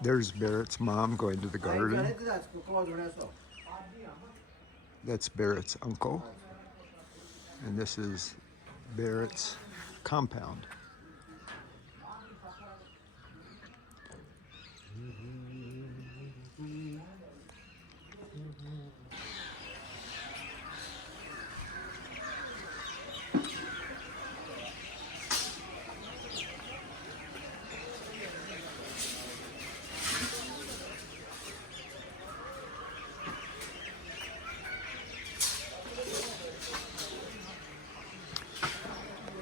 There's Barrett's mom going to the garden. That's Barrett's uncle. And this is Barrett's compound.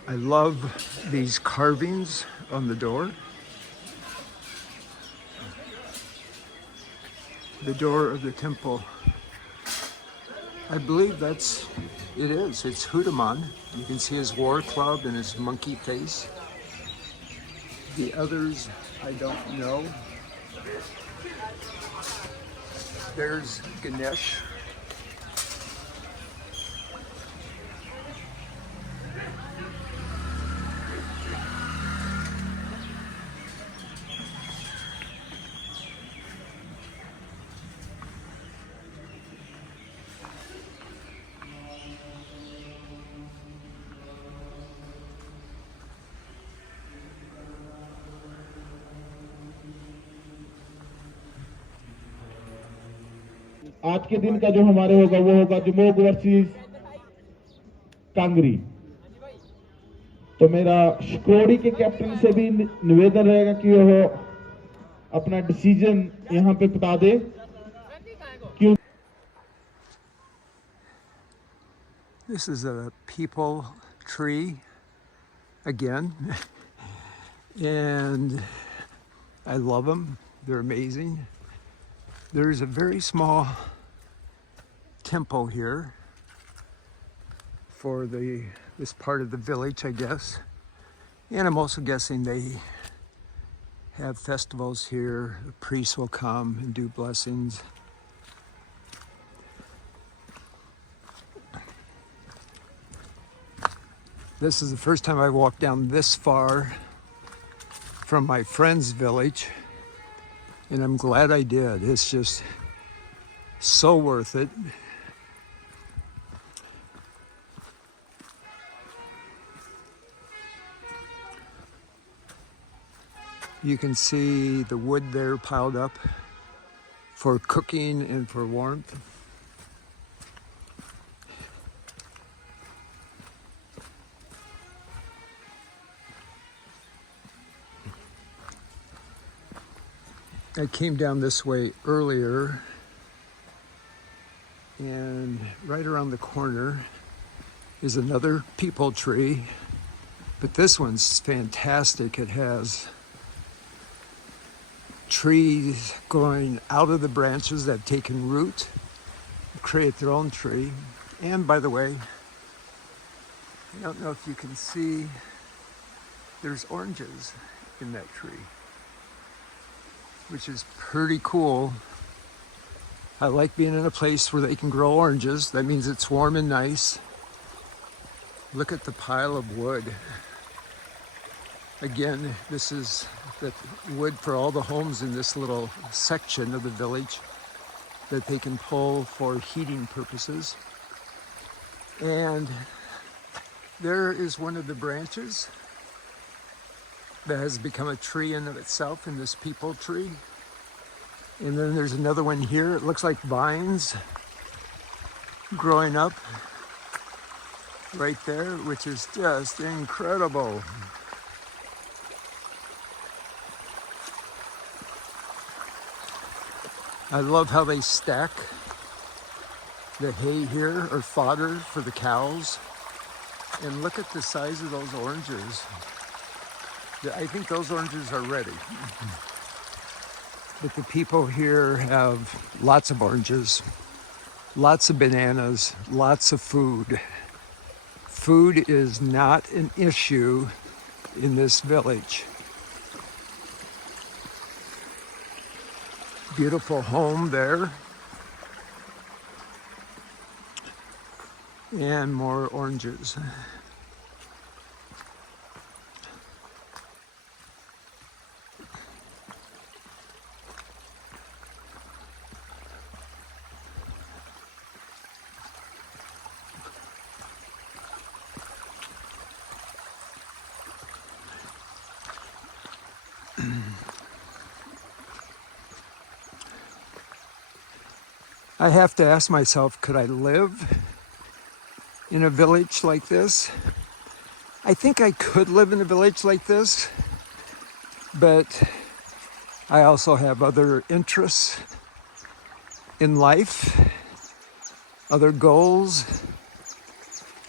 I love these carvings on the door. The door of the temple. I believe it is. It's Hudaman. You can see his war club and his monkey face. The others, I don't know. There's Ganesh. आज के दिन का जो हमारे होगा वो होगा Jammu versus Kangri. तो मेरा शिकोड़ी के कैप्टन से भी निवेदन रहेगा कि वो अपना डिसीजन यहाँ पे बता दे। This is a peepal tree again, and I love them. They're amazing. There's a very small temple here for this part of the village, I guess. And I'm also guessing they have festivals here. The priests will come and do blessings. This is the first time I walked down this far from my friend's village, and I'm glad I did. It's just so worth it. You can see the wood there piled up for cooking and for warmth. I came down this way earlier, and right around the corner is another peepal tree, but this one's fantastic. It has trees going out of the branches that have taken root, create their own tree. And by the way, I don't know if you can see, there's oranges in that tree, which is pretty cool. I like being in a place where they can grow oranges. That means it's warm and nice. Look at the pile of wood. Again, this is the wood for all the homes in this little section of the village that they can pull for heating purposes. And there is one of the branches that has become a tree in of itself in this peepal tree. And then there's another one here. It looks like vines growing up right there, which is just incredible. I love how they stack the hay here, or fodder for the cows. And look at the size of those oranges. I think those oranges are ready. But the people here have lots of oranges, lots of bananas, lots of food. Food is not an issue in this village. Beautiful home there. And more oranges. I have to ask myself, could I live in a village like this? I think I could live in a village like this, but I also have other interests in life, other goals.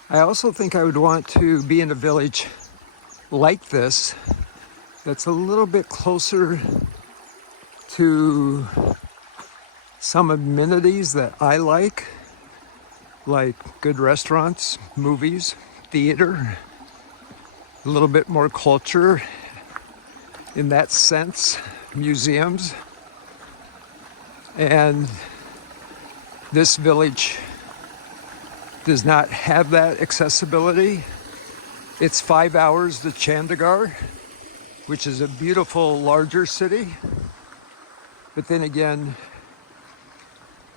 I also think I would want to be in a village like this that's a little bit closer to some amenities that I like good restaurants, movies, theater, a little bit more culture in that sense, museums. And this village does not have that accessibility. It's 5 hours to Chandigarh, which is a beautiful, larger city. But then again,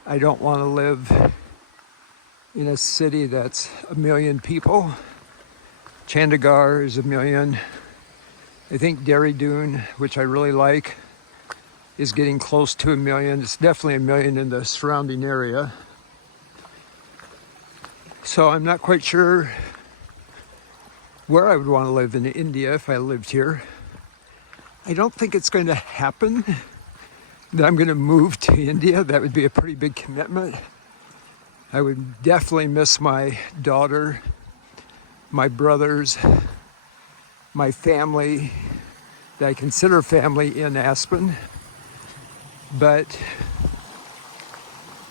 I don't want to live in a city that's 1 million people. Chandigarh is 1 million. I think Dehradun, which I really like, is getting close to 1 million. It's definitely 1 million in the surrounding area. So I'm not quite sure where I would want to live in India if I lived here. I don't think it's going to happen that I'm going to move to India. That would be a pretty big commitment. I would definitely miss my daughter, my brothers, my family that I consider family in Aspen. But,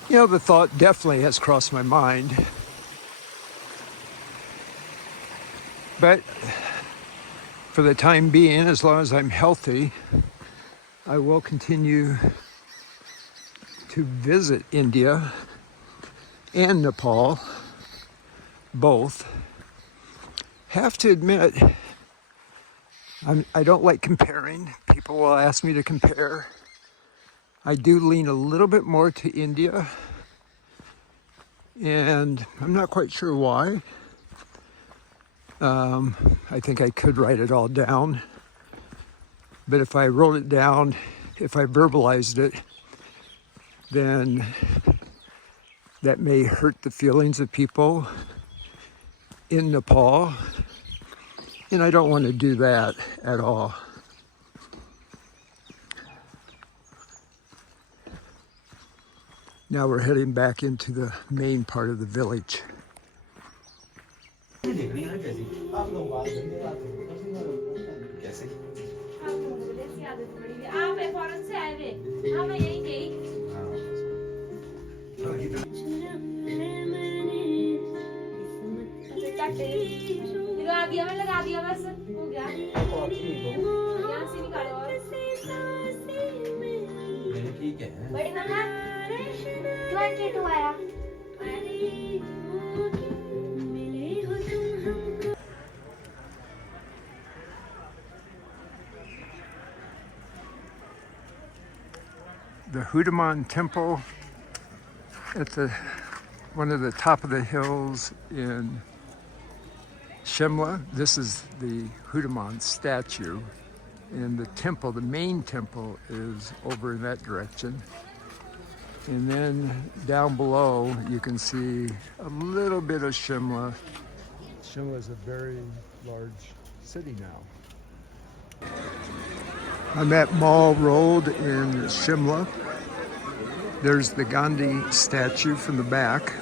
you know, the thought definitely has crossed my mind. But for the time being, as long as I'm healthy, I will continue to visit India and Nepal, both. Have to admit, I don't like comparing. People will ask me to compare. I do lean a little bit more to India, and I'm not quite sure why. I think I could write it all down, but if I wrote it down, if I verbalized it, then that may hurt the feelings of people in Nepal, and I don't want to do that at all. Now we're heading back into the main part of the village. लगा दिया बस हो गया यहाँ से निकालो और ठीक है बड़ी मम्मा 22 आया The Hanuman temple at one of the top of the hills in Shimla. This is the Hanuman statue, and the temple, the main temple, is over in that direction. And then down below you can see a little bit of Shimla. Shimla is a very large city now. I'm at Mall Road in Shimla. There's the Gandhi statue from the back.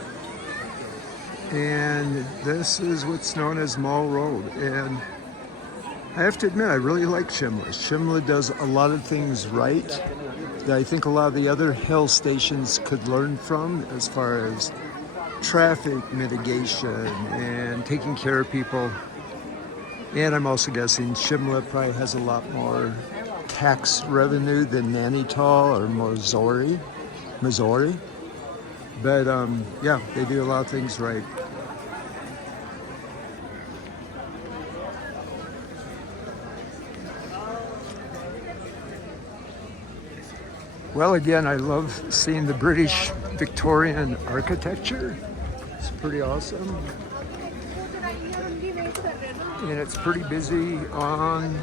And this is what's known as Mall Road. And I have to admit, I really like Shimla. Shimla does a lot of things right that I think a lot of the other hill stations could learn from, as far as traffic mitigation and taking care of people. And I'm also guessing Shimla probably has a lot more tax revenue than Nainital or Missouri. But yeah, they do a lot of things right. Well, again, I love seeing the British Victorian architecture. It's pretty awesome. And it's pretty busy on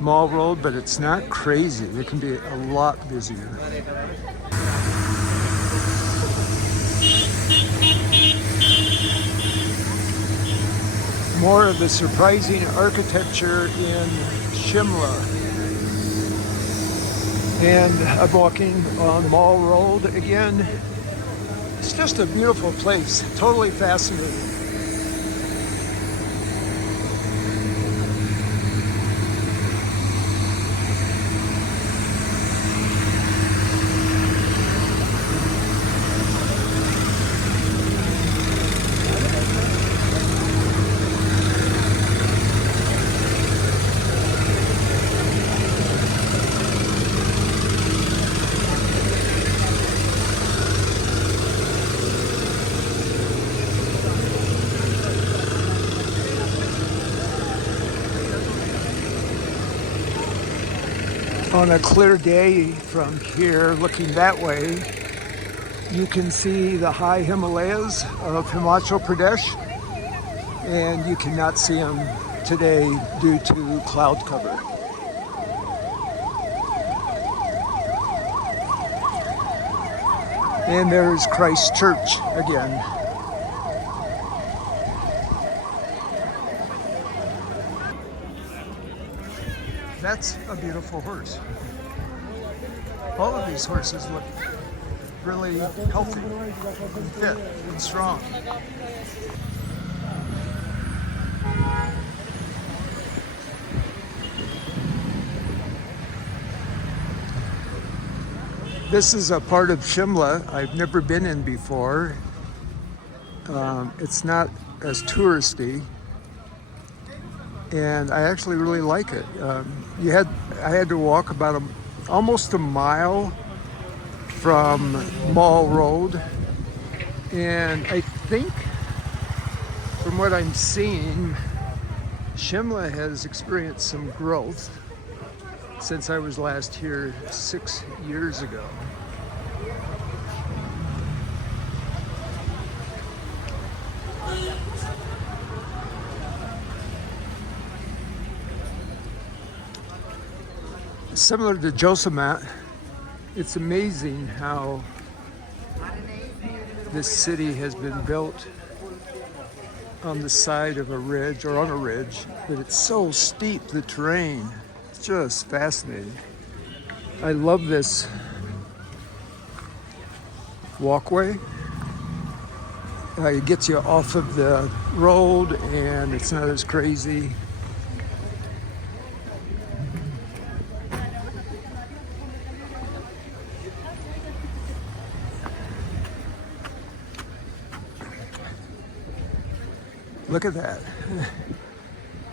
Mall Road, but it's not crazy. It can be a lot busier. More of the surprising architecture in Shimla. And I'm walking on Mall Road again. It's just a beautiful place, totally fascinating. On a clear day from here, looking that way, you can see the high Himalayas of Himachal Pradesh, and you cannot see them today due to cloud cover. And there's Christ Church again. That's a beautiful horse. All of these horses look really healthy and fit and strong. This is a part of Shimla I've never been in before. It's not as touristy, and I actually really like it. I had to walk about almost a mile from Mall Road, and I think from what I'm seeing, Shimla has experienced some growth since I was last here 6 years ago. Similar to Josimat, it's amazing how this city has been built on the side of a ridge, or on a ridge, but it's so steep, the terrain. It's just fascinating. I love this walkway. It gets you off of the road and it's not as crazy. Look at that.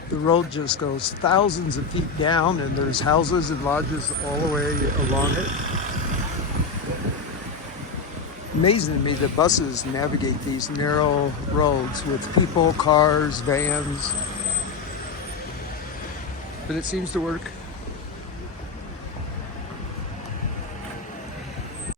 The road just goes thousands of feet down, and there's houses and lodges all the way along it. Amazing to me that buses navigate these narrow roads with people, cars, vans. But it seems to work.